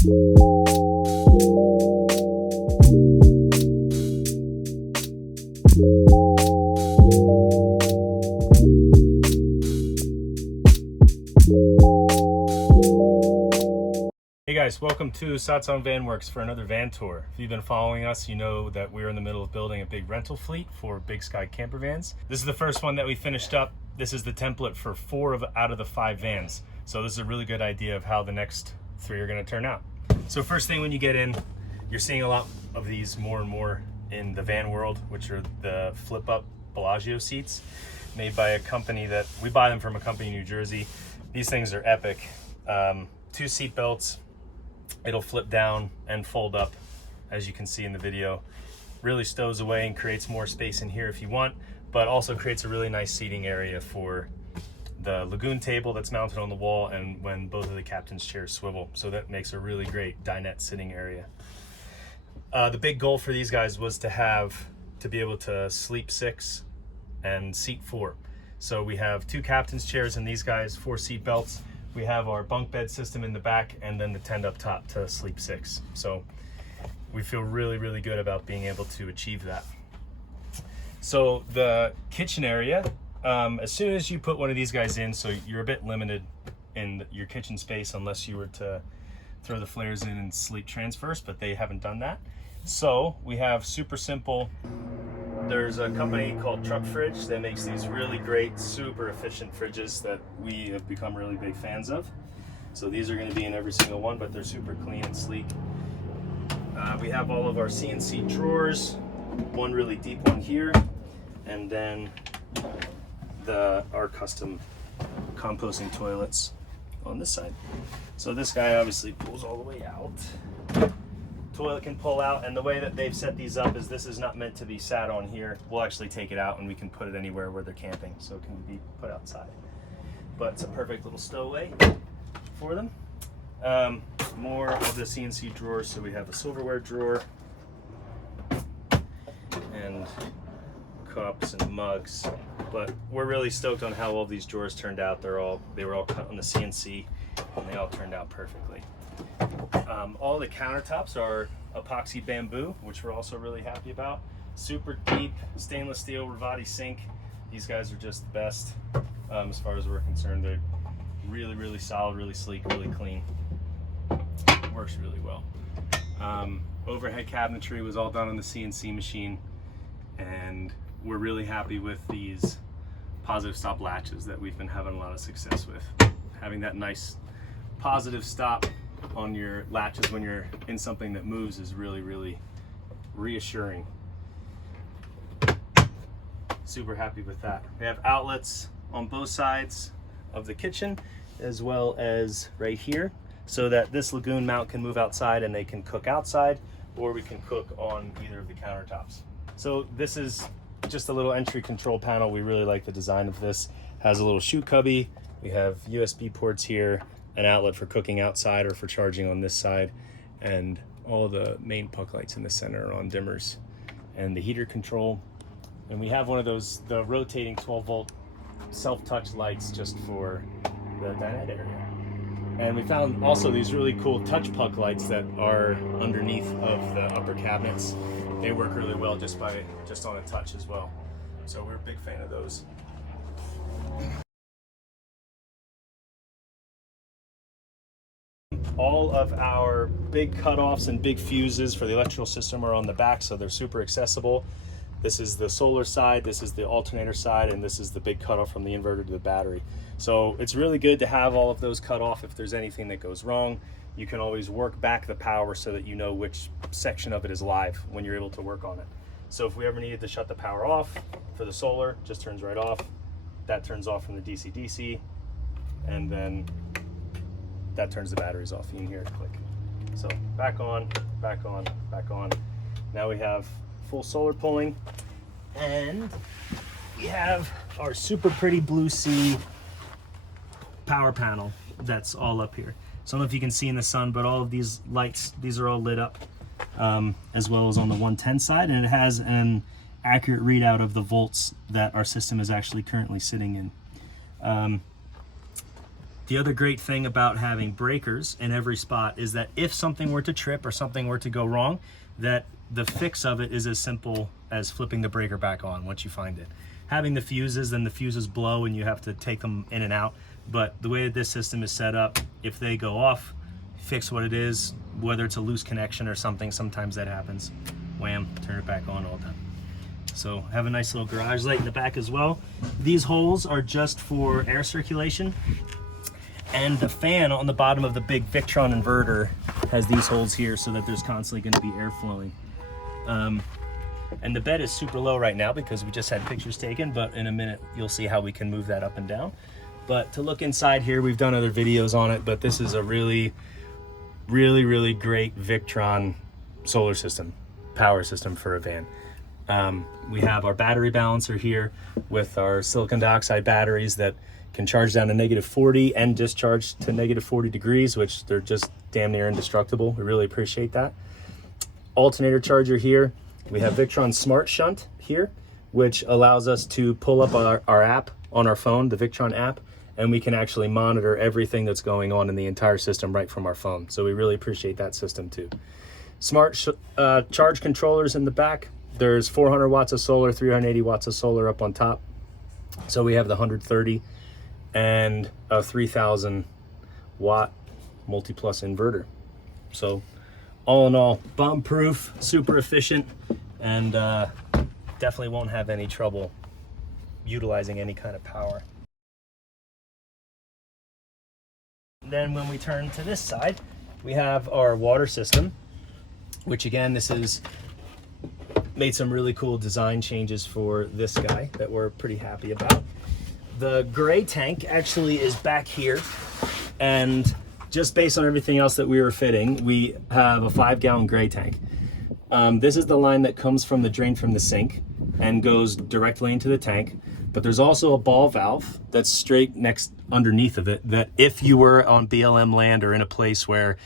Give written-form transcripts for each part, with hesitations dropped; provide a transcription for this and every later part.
Hey guys, welcome to Satsang Van Works for another van tour. If you've been following us, you know that we're in the middle of building a big rental fleet for Big Sky camper vans. This is the first one that we finished up. This is the template for 4 out of the 5 vans. So this is a really good idea of how the next 3 are going to turn out. So first thing when you get in, you're seeing a lot of these more and more in the van world, which are the flip-up Bellagio seats made by a company that we buy them from, a company in New Jersey. These things are epic. 2 seat belts. It'll flip down and fold up, as you can see in the video. Really stows away and creates more space in here if you want, but also creates a really nice seating area for the lagoon table that's mounted on the wall and when both of the captain's chairs swivel. So that makes a really great dinette sitting area. The big goal for these guys was to be able to sleep 6 and seat 4. So we have 2 captain's chairs and these guys, 4 seat belts. We have our bunk bed system in the back and then the tent up top to sleep 6. So we feel really, really good about being able to achieve that. So the kitchen area, as soon as you put one of these guys in, so you're a bit limited in your kitchen space unless you were to throw the flares in and sleep transverse, but they haven't done that. So we have super simple. There's a company called Truck Fridge that makes these really great, super efficient fridges that we have become really big fans of. So these are going to be in every single one, but they're super clean and sleek. We have all of our CNC drawers, one really deep one here, and then our custom composting toilets on this side. So this guy obviously pulls all the way out. Toilet can pull out, and the way that they've set these up is this is not meant to be sat on here. We'll actually take it out and we can put it anywhere where they're camping, so it can be put outside. But it's a perfect little stowaway for them. More of the CNC drawers, so we have a silverware drawer and cups and mugs. But we're really stoked on how all these drawers turned out. They were all cut on the CNC and they all turned out perfectly. All the countertops are epoxy bamboo, which we're also really happy about. Super deep stainless steel Rivati sink. These guys are just the best as far as we're concerned. They're really, really solid, really sleek, really clean. Works really well. Overhead cabinetry was all done on the CNC machine, and we're really happy with these positive stop latches that we've been having a lot of success with. Having that nice positive stop on your latches when you're in something that moves is really, really reassuring. Super happy with that. We have outlets on both sides of the kitchen as well as right here, so that this lagoon mount can move outside and they can cook outside, or we can cook on either of the countertops. So this is just a little entry control panel. We really like the design of this. Has a little shoe cubby. We have USB ports here, an outlet for cooking outside or for charging on this side, and all the main puck lights in the center are on dimmers, and the heater control. And we have one of those, the rotating 12-volt self-touch lights just for the dinette area. And we found also these really cool touch puck lights that are underneath of the upper cabinets. They work really well just on a touch as well. So we're a big fan of those. All of our big cutoffs and big fuses for the electrical system are on the back, so they're super accessible. This is the solar side, this is the alternator side, and this is the big cutoff from the inverter to the battery. So it's really good to have all of those cut off. If there's anything that goes wrong, you can always work back the power so that you know which section of it is live when you're able to work on it. So if we ever needed to shut the power off for the solar, just turns right off. That turns off from the DC-DC, and then that turns the batteries off. You can hear it click. So back on, back on, back on. Now we have full solar pulling, and we have our super pretty Blue Sea power panel that's all up here. So I don't know if you can see in the sun, but all of these lights, these are all lit up, as well as on the 110 side, and it has an accurate readout of the volts that our system is actually currently sitting in. The other great thing about having breakers in every spot is that if something were to trip or something were to go wrong, that the fix of it is as simple as flipping the breaker back on once you find it. Having the fuses, then the fuses blow and you have to take them in and out. But the way that this system is set up, if they go off, fix what it is, whether it's a loose connection or something, sometimes that happens. Wham, turn it back on, all done. So have a nice little garage light in the back as well. These holes are just for air circulation. And the fan on the bottom of the big Victron inverter has these holes here so that there's constantly going to be air flowing. And the bed is super low right now because we just had pictures taken, but in a minute you'll see how we can move that up and down. But to look inside here, we've done other videos on it, but this is a really great Victron solar system, power system for a van. We have our battery balancer here with our silicon dioxide batteries that can charge down to -40 and discharge to -40 degrees, which they're just damn near indestructible. We really appreciate that. Alternator charger here. We have Victron Smart Shunt here, which allows us to pull up our app on our phone, the Victron app, and we can actually monitor everything that's going on in the entire system right from our phone. So we really appreciate that system too. Smart charge controllers in the back. There's 400 watts of solar, 380 watts of solar up on top. So we have the 130 and a 3000 watt multi-plus inverter. So all in all, bomb-proof, super efficient, and definitely won't have any trouble utilizing any kind of power. Then when we turn to this side, we have our water system, which again, this is made some really cool design changes for this guy that we're pretty happy about. The gray tank actually is back here, and just based on everything else that we were fitting, we have a 5-gallon gray tank. This is the line that comes from the drain from the sink and goes directly into the tank. But there's also a ball valve that's straight next underneath of it, that if you were on BLM land or in a place where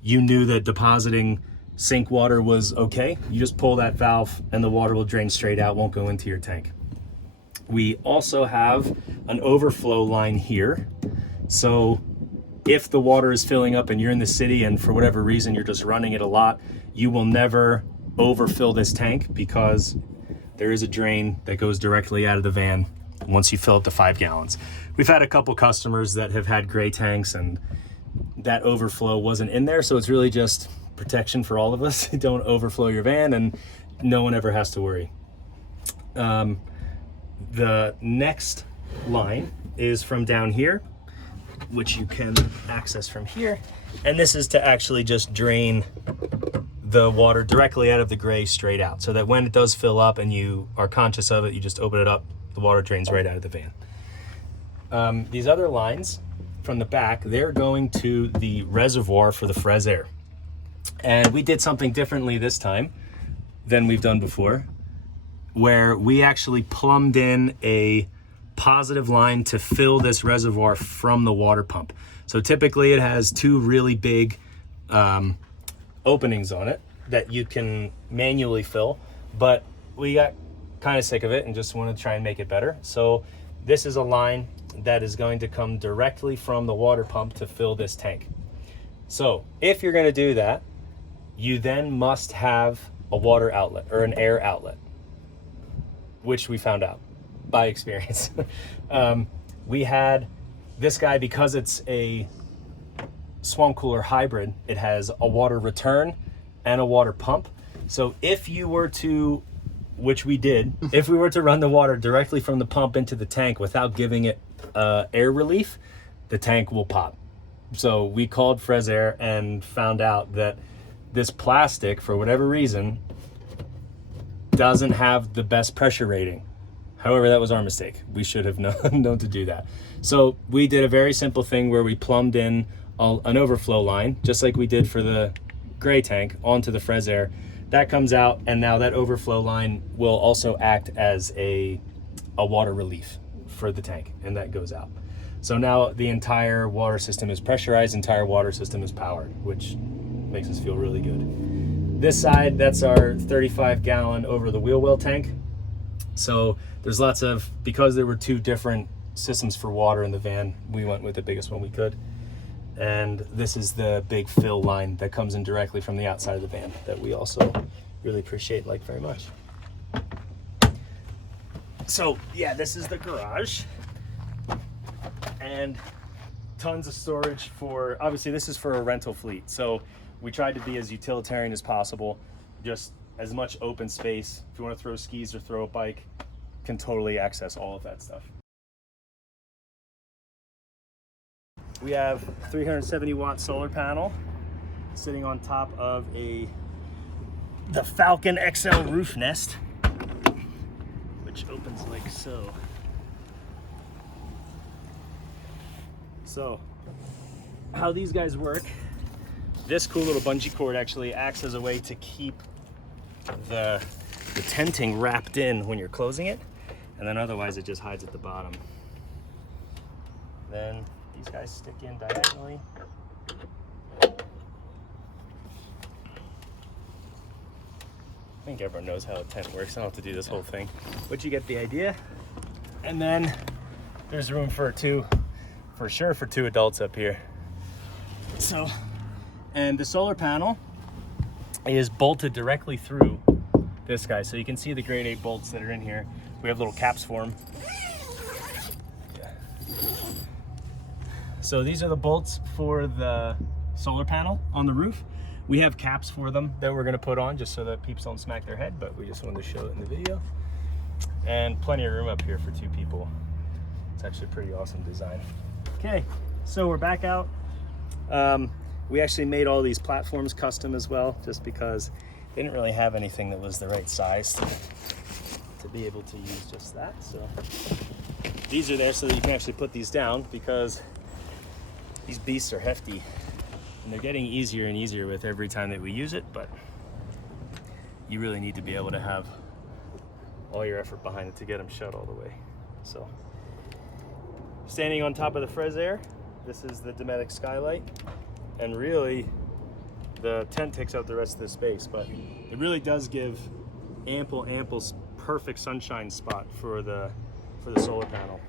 you knew that depositing sink water was okay, you just pull that valve and the water will drain straight out, won't go into your tank. We also have an overflow line here. So if the water is filling up and you're in the city and for whatever reason you're just running it a lot, you will never overfill this tank because there is a drain that goes directly out of the van once you fill up to 5 gallons. We've had a couple customers that have had gray tanks and that overflow wasn't in there. So it's really just protection for all of us. Don't overflow your van and no one ever has to worry. The next line is from down here, which you can access from here. And this is to actually just drain the water directly out of the gray straight out, so that when it does fill up and you are conscious of it, you just open it up, the water drains right out of the van. These other lines from the back, they're going to the reservoir for the fresh air. And we did something differently this time than we've done before, where we actually plumbed in a positive line to fill this reservoir from the water pump. So typically it has 2 really big openings on it that you can manually fill, but we got kind of sick of it and just want to try and make it better. So this is a line that is going to come directly from the water pump to fill this tank. So if you're going to do that, you then must have a water outlet or an air outlet, which we found out by experience. We had this guy, because it's a swamp cooler hybrid, it has a water return and a water pump. So if you were to, which we did, if we were to run the water directly from the pump into the tank without giving it air relief, the tank will pop. So we called Fresh Air and found out that this plastic, for whatever reason, doesn't have the best pressure rating. However, that was our mistake. We should have known to do that. So we did a very simple thing where we plumbed in an overflow line, just like we did for the gray tank, onto the Fresh Air. That comes out, and now that overflow line will also act as a water relief for the tank, and that goes out. So now the entire water system is pressurized, entire water system is powered, which makes us feel really good. This side, that's our 35-gallon over the wheel well tank. So there's lots of, because there were 2 different systems for water in the van, we went with the biggest one we could. And this is the big fill line that comes in directly from the outside of the van that we also really appreciate and like very much. So yeah, this is the garage, and tons of storage for, obviously this is for a rental fleet, so we tried to be as utilitarian as possible, just as much open space. If you want to throw skis or throw a bike, can totally access all of that stuff. We have 370 watt solar panel sitting on top of the Falcon XL roof nest, which opens like so. So how these guys work, this cool little bungee cord actually acts as a way to keep the tenting wrapped in when you're closing it, and then otherwise it just hides at the bottom. Then these guys stick in diagonally. I think everyone knows how a tent works. I don't have to do this whole thing, but you get the idea. And then there's room for two adults up here. So, and the solar panel is bolted directly through this guy. So you can see the grade 8 bolts that are in here. We have little caps for them. Yeah. So these are the bolts for the solar panel on the roof. We have caps for them that we're gonna put on just so that peeps don't smack their head, but we just wanted to show it in the video. And plenty of room up here for 2 people. It's actually a pretty awesome design. Okay, so we're back out. We actually made all these platforms custom as well, just because they didn't really have anything that was the right size to be able to use just that. So these are there so that you can actually put these down, because these beasts are hefty and they're getting easier and easier with every time that we use it, but you really need to be able to have all your effort behind it to get them shut all the way. So standing on top of the Fresair, this is the Dometic skylight, and really the tent takes out the rest of the space, but it really does give ample perfect sunshine spot for the solar panel.